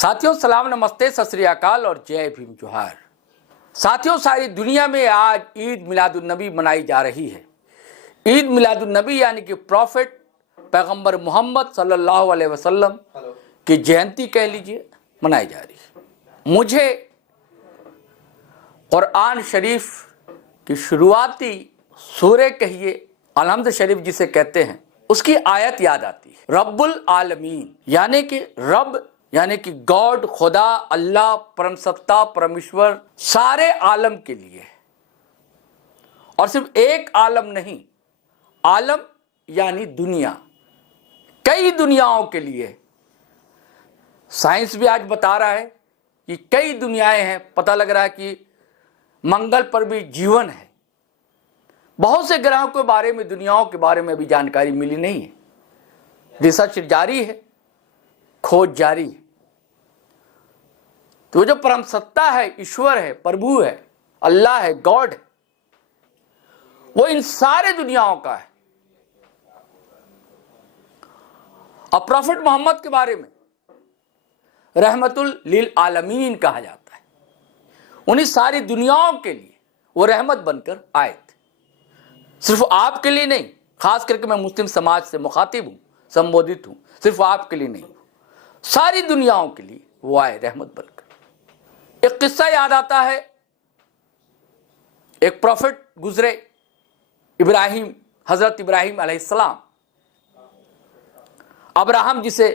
साथियों सलाम नमस्ते सत श्री अकाल और जय भीम जोहार। साथियों सारी दुनिया में आज ईद मिलादुन्नबी मनाई जा रही है। ईद मिलादुन्नबी यानी कि प्रॉफिट पैगंबर मोहम्मद सल्लल्लाहु अलैहि वसल्लम की जयंती कह लीजिए मनाई जा रही है। मुझे कुरान शरीफ की शुरुआती सूरे कहिए अलहम्द शरीफ जिसे कहते हैं उसकी आयत याद आती है। रब्बुल आलमीन यानी कि रब यानी कि गॉड, खुदा, अल्लाह, परमसत्ता, परमेश्वर सारे आलम के लिए है। और सिर्फ एक आलम नहीं, आलम यानी दुनिया, कई दुनियाओं के लिए। साइंस भी आज बता रहा है कि कई दुनियाएं हैं। पता लग रहा है कि मंगल पर भी जीवन है। बहुत से ग्रहों के बारे में, दुनियाओं के बारे में अभी जानकारी मिली नहीं है। रिसर्च जारी है, खोज जारी है। तो जो परम सत्ता है, ईश्वर है, प्रभु है, अल्लाह है, गॉड है, वो इन सारे दुनियाओं का है। और प्रॉफिट मोहम्मद के बारे में रहमतुल लिल आलमीन कहा जाता है। उन्हीं सारी दुनियाओं के लिए वो रहमत बनकर आए थे। सिर्फ आपके लिए नहीं, खास करके मैं मुस्लिम समाज से मुखातिब हूं, संबोधित हूं। सिर्फ आपके लिए नहीं, सारी दुनियाओं के लिए वो आए रहमत बनकर। एक किस्सा याद आता है, एक प्रॉफिट गुजरे, इब्राहिम, हजरत इब्राहिम अलैहिस्सलाम। अब्राहम जिसे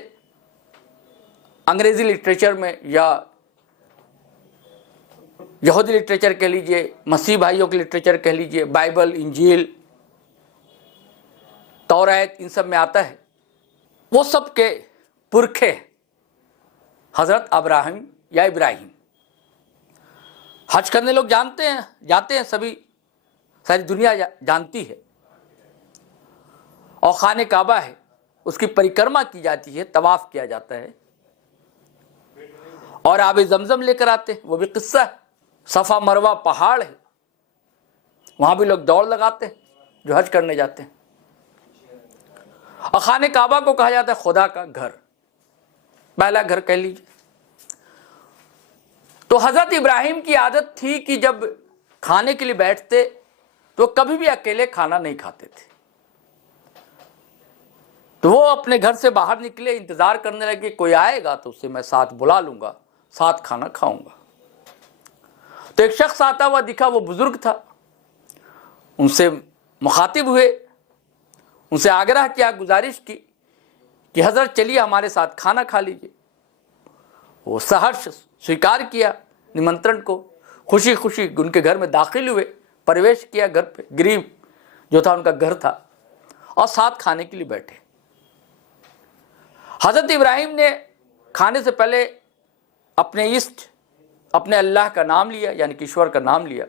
अंग्रेजी लिटरेचर में या यहूदी लिटरेचर कह लीजिए, मसीह भाइयों के लिटरेचर कह लीजिए, बाइबल, इंजील, तौरात, इन सब में आता है। वो सब के पुरखे हजरत अब्राहिम या इब्राहिम। हज करने लोग जानते हैं, जाते हैं, सभी सारी दुनिया जानती है। और खाने काबा है, उसकी परिक्रमा की जाती है, तवाफ किया जाता है और आबे जमजम लेकर आते हैं। वो भी किस्सा है। सफा मरवा पहाड़ है, वहां भी लोग दौड़ लगाते हैं जो हज करने जाते हैं। और खाने काबा को कहा जाता है खुदा का घर, पहला घर कह लीजिए। तो हजरत इब्राहिम की आदत थी कि जब खाने के लिए बैठते तो कभी भी अकेले खाना नहीं खाते थे। तो वो अपने घर से बाहर निकले, इंतजार करने लगे कोई आएगा तो उसे मैं साथ बुला लूंगा, साथ खाना खाऊंगा। तो एक शख्स आता हुआ दिखा, वो बुजुर्ग था। उनसे मुखातिब हुए, उनसे आग्रह किया, गुजारिश की कि हजरत चलिए हमारे साथ खाना खा लीजिए। वो सहर्ष स्वीकार किया निमंत्रण को, खुशी खुशी उनके घर में दाखिल हुए, प्रवेश किया घर पे। गरीब जो था उनका घर था, और साथ खाने के लिए बैठे। हजरत इब्राहिम ने खाने से पहले अपने इष्ट, अपने अल्लाह का नाम लिया, यानी कि ईश्वर का नाम लिया,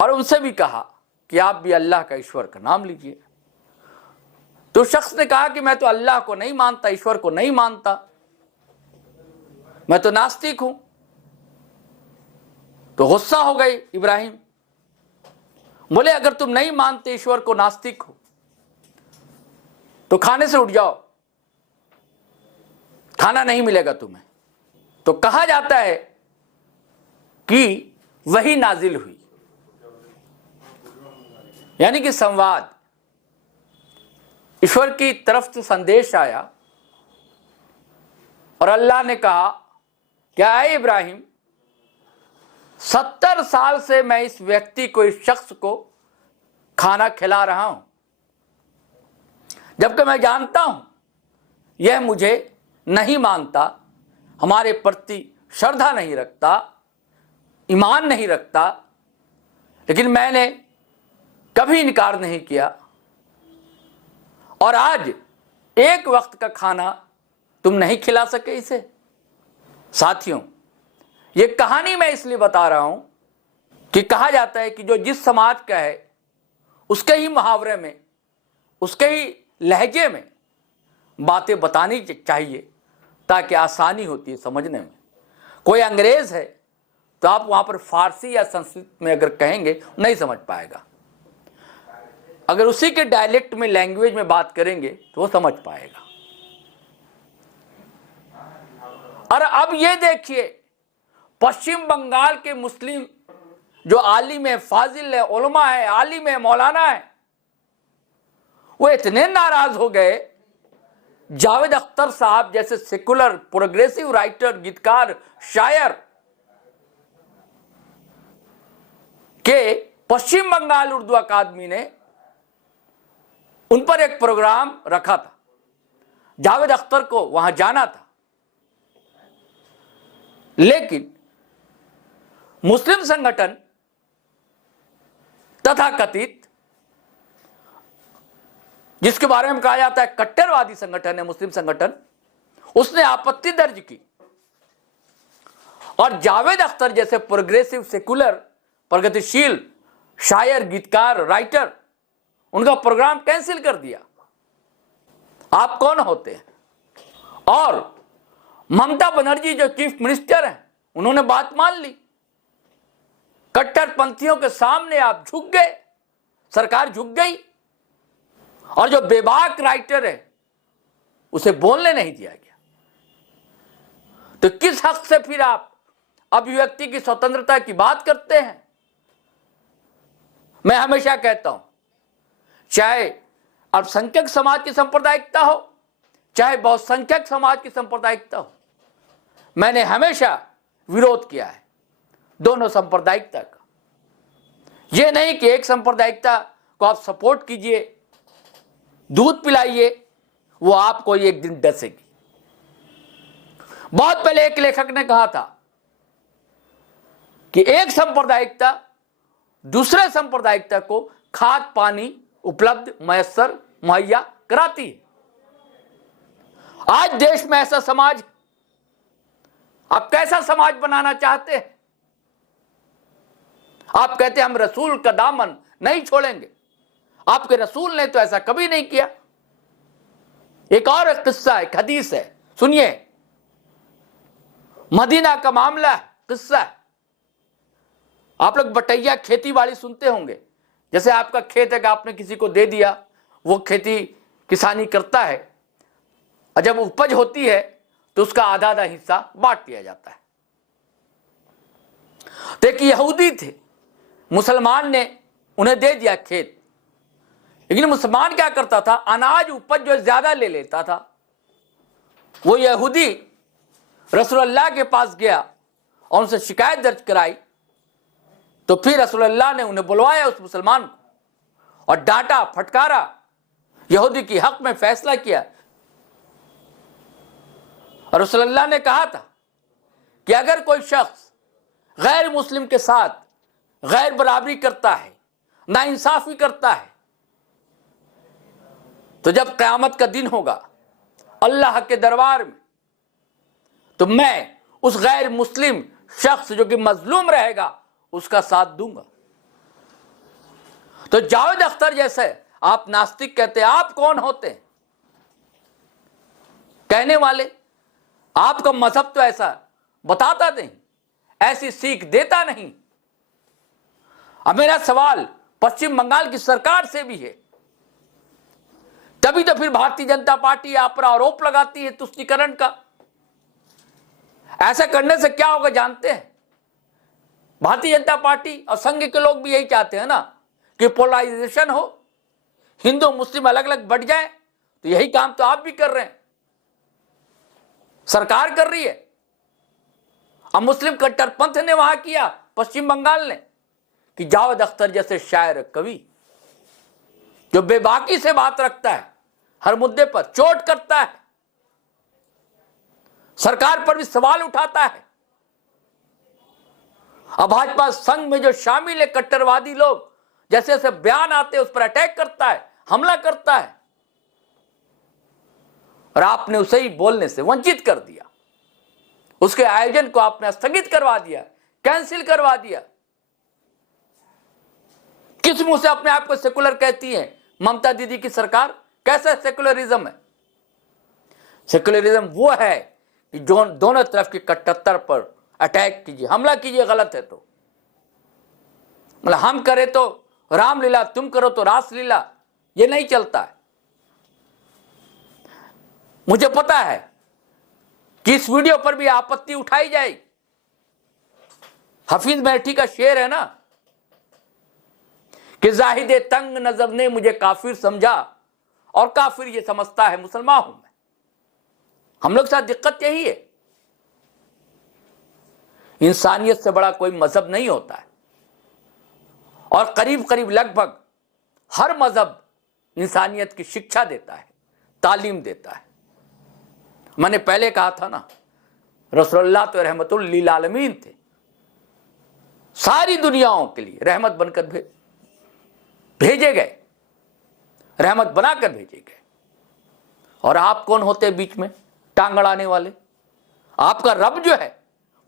और उनसे भी कहा कि आप भी अल्लाह का, ईश्वर का नाम लीजिए। तो शख्स ने कहा कि मैं तो अल्लाह को नहीं मानता, ईश्वर को नहीं मानता, मैं तो नास्तिक हूं। तो गुस्सा हो गए इब्राहिम, बोले अगर तुम नहीं मानते ईश्वर को, नास्तिक हो, तो खाने से उठ जाओ, खाना नहीं मिलेगा तुम्हें। तो कहा जाता है कि वही नाजिल हुई, यानी कि संवाद, ईश्वर की तरफ से संदेश आया और अल्लाह ने कहा क्या है इब्राहिम, 70 साल से मैं इस व्यक्ति को, इस शख्स को खाना खिला रहा हूं, जबकि मैं जानता हूं यह मुझे नहीं मानता, हमारे प्रति श्रद्धा नहीं रखता, ईमान नहीं रखता, लेकिन मैंने कभी इनकार नहीं किया। और आज एक वक्त का खाना तुम नहीं खिला सके इसे। साथियों, ये कहानी मैं इसलिए बता रहा हूं कि कहा जाता है कि जो जिस समाज का है उसके ही मुहावरे में, उसके ही लहजे में बातें बतानी चाहिए, ताकि आसानी होती है समझने में। कोई अंग्रेज है तो आप वहां पर फारसी या संस्कृत में अगर कहेंगे नहीं समझ पाएगा। अगर उसी के डायलेक्ट में, लैंग्वेज में बात करेंगे तो वो समझ पाएगा। और अब ये देखिए, पश्चिम बंगाल के मुस्लिम जो आलिम है, फाजिल है, उलमा है, आलिम है, मौलाना है, वो इतने नाराज हो गए। जावेद अख्तर साहब जैसे सेकुलर प्रोग्रेसिव राइटर, गीतकार, शायर के पश्चिम बंगाल उर्दू अकादमी ने उन पर एक प्रोग्राम रखा था। जावेद अख्तर को वहां जाना था, लेकिन मुस्लिम संगठन तथाकथित, जिसके बारे में कहा जाता है कट्टरवादी संगठन है मुस्लिम संगठन, उसने आपत्ति दर्ज की और जावेद अख्तर जैसे प्रोग्रेसिव, सेकुलर, प्रगतिशील शायर, गीतकार, राइटर, उनका प्रोग्राम कैंसिल कर दिया। आप कौन होते हैं? और ममता बनर्जी जो चीफ मिनिस्टर हैं, उन्होंने बात मान ली। कट्टरपंथियों के सामने आप झुक गए, सरकार झुक गई, और जो बेबाक राइटर है उसे बोलने नहीं दिया गया। तो किस हक से फिर आप अभिव्यक्ति की स्वतंत्रता की बात करते हैं? मैं हमेशा कहता हूं, चाहे अल्पसंख्यक समाज की सांप्रदायिकता हो, चाहे बहुसंख्यक समाज की सांप्रदायिकता हो, मैंने हमेशा विरोध किया है दोनों सांप्रदायिकता का। यह नहीं कि एक सांप्रदायिकता को आप सपोर्ट कीजिए, दूध पिलाइए, वो आपको एक दिन डसेगी। बहुत पहले एक लेखक ने कहा था कि एक सांप्रदायिकता दूसरे सांप्रदायिकता को खाद पानी उपलब्ध मयस्सर मुहैया कराती है। आज देश में ऐसा समाज, आप कैसा समाज बनाना चाहते हैं? आप कहते हैं हम रसूल का दामन नहीं छोड़ेंगे। आपके रसूल ने तो ऐसा कभी नहीं किया। एक और किस्सा है, हदीस है, सुनिए। मदीना का मामला है, किस्सा है। आप लोग बटैया खेती बाड़ी सुनते होंगे। जैसे आपका खेत है कि आपने किसी को दे दिया, वो खेती किसानी करता है, और जब उपज होती है तो उसका आधा आधा हिस्सा बांट दिया जाता है। तो एक यहूदी थे, मुसलमान ने उन्हें दे दिया खेत, लेकिन मुसलमान क्या करता था, अनाज उपज जो ज्यादा ले लेता था। वो यहूदी रसूलुल्लाह के पास गया और उनसे शिकायत दर्ज कराई। तो फिर रसूलुल्लाह ने उन्हें बुलवाया, उस मुसलमान को, और डांटा, फटकारा, यहूदी की हक में फैसला किया। और रसूलुल्लाह ने कहा था कि अगर कोई शख्स गैर मुस्लिम के साथ गैर बराबरी करता है, नाइंसाफी करता है, तो जब क़यामत का दिन होगा अल्लाह के दरबार में, तो मैं उस गैर मुस्लिम शख्स जो कि मजलूम रहेगा उसका साथ दूंगा। तो जावेद अख्तर जैसे आप नास्तिक कहते हैं, आप कौन होते हैं कहने वाले? आपका मजहब तो ऐसा बताता नहीं, ऐसी सीख देता नहीं। अब मेरा सवाल पश्चिम बंगाल की सरकार से भी है। तभी तो फिर भारतीय जनता पार्टी आप पर आरोप लगाती है तुष्टीकरण का। ऐसा करने से क्या होगा जानते हैं? भारतीय जनता पार्टी और संघ के लोग भी यही चाहते हैं ना कि पोलराइजेशन हो, हिंदू मुस्लिम अलग अलग बढ़ जाए। तो यही काम तो आप भी कर रहे हैं, सरकार कर रही है। अब मुस्लिम कट्टरपंथ ने वहां किया, पश्चिम बंगाल ने, कि जावेद अख्तर जैसे शायर कवि जो बेबाकी से बात रखता है, हर मुद्दे पर चोट करता है, सरकार पर भी सवाल उठाता है। अब भाजपा संघ में जो शामिल है कट्टरवादी लोग, जैसे जैसे बयान आते हैं उस पर अटैक करता है, हमला करता है, और आपने उसे ही बोलने से वंचित कर दिया। उसके आयोजन को आपने स्थगित करवा दिया, कैंसिल करवा दिया। किस मुंह से अपने आप को सेकुलर कहती है ममता दीदी की सरकार? कैसा सेकुलरिज्म है? सेकुलरिज्म वो है कि जो दोनों तरफ की कट्टर पर अटैक कीजिए, हमला कीजिए, गलत है तो। मतलब हम करें तो रामलीला, तुम करो तो रासलीला, ये नहीं चलता है। मुझे पता है कि इस वीडियो पर भी आपत्ति उठाई जाए। हफीज मैठी का शेर है ना कि जाहिद तंग नजर ने मुझे काफिर समझा और काफिर ये समझता है मुसलमान हूं मैं। हम लोग के साथ दिक्कत यही है, इंसानियत से बड़ा कोई मजहब नहीं होता है और करीब करीब लगभग हर मजहब इंसानियत की शिक्षा देता है, तालीम देता है। मैंने पहले कहा था ना, रसूलुल्लाह तो रहमतुल लिल आलमीन थे, सारी दुनियाओं के लिए रहमत बनकर भेजे गए, रहमत बनाकर भेजे गए। और आप कौन होते बीच में टांग अड़ाने वाले? आपका रब जो है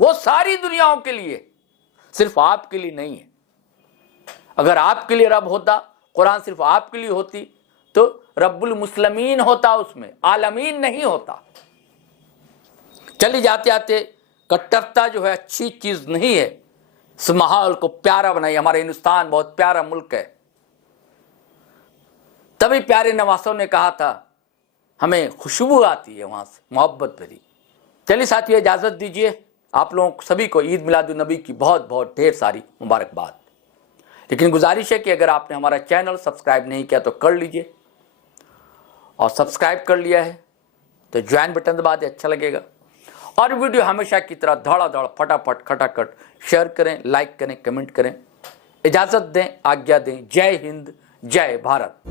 वो सारी दुनियाओं के लिए, सिर्फ आपके लिए नहीं है। अगर आपके लिए रब होता, कुरान सिर्फ आपके लिए होती, तो रब्बुल मुस्लिमीन होता, उसमें आलमीन नहीं होता। चली जाते आते कट्टरता जो है अच्छी चीज नहीं है, इस माहौल को प्यारा बनाइए। हमारा हिंदुस्तान बहुत प्यारा मुल्क है, तभी प्यारे नवासों ने कहा था हमें खुशबू आती है वहां से, मोहब्बत भरी। चलिए साथियों, इजाजत दीजिए। आप लोगों सभी को ईद मिलादुन नबी की बहुत बहुत ढेर सारी मुबारकबाद। लेकिन गुजारिश है कि अगर आपने हमारा चैनल सब्सक्राइब नहीं किया तो कर लीजिए, और सब्सक्राइब कर लिया है तो ज्वाइन बटन दबा दे, अच्छा लगेगा। और वीडियो हमेशा की तरह धड़ाधड़ फटाफट खटाखट शेयर करें, लाइक करें, कमेंट करें। इजाज़त दें, आज्ञा दें। जय हिंद, जय भारत।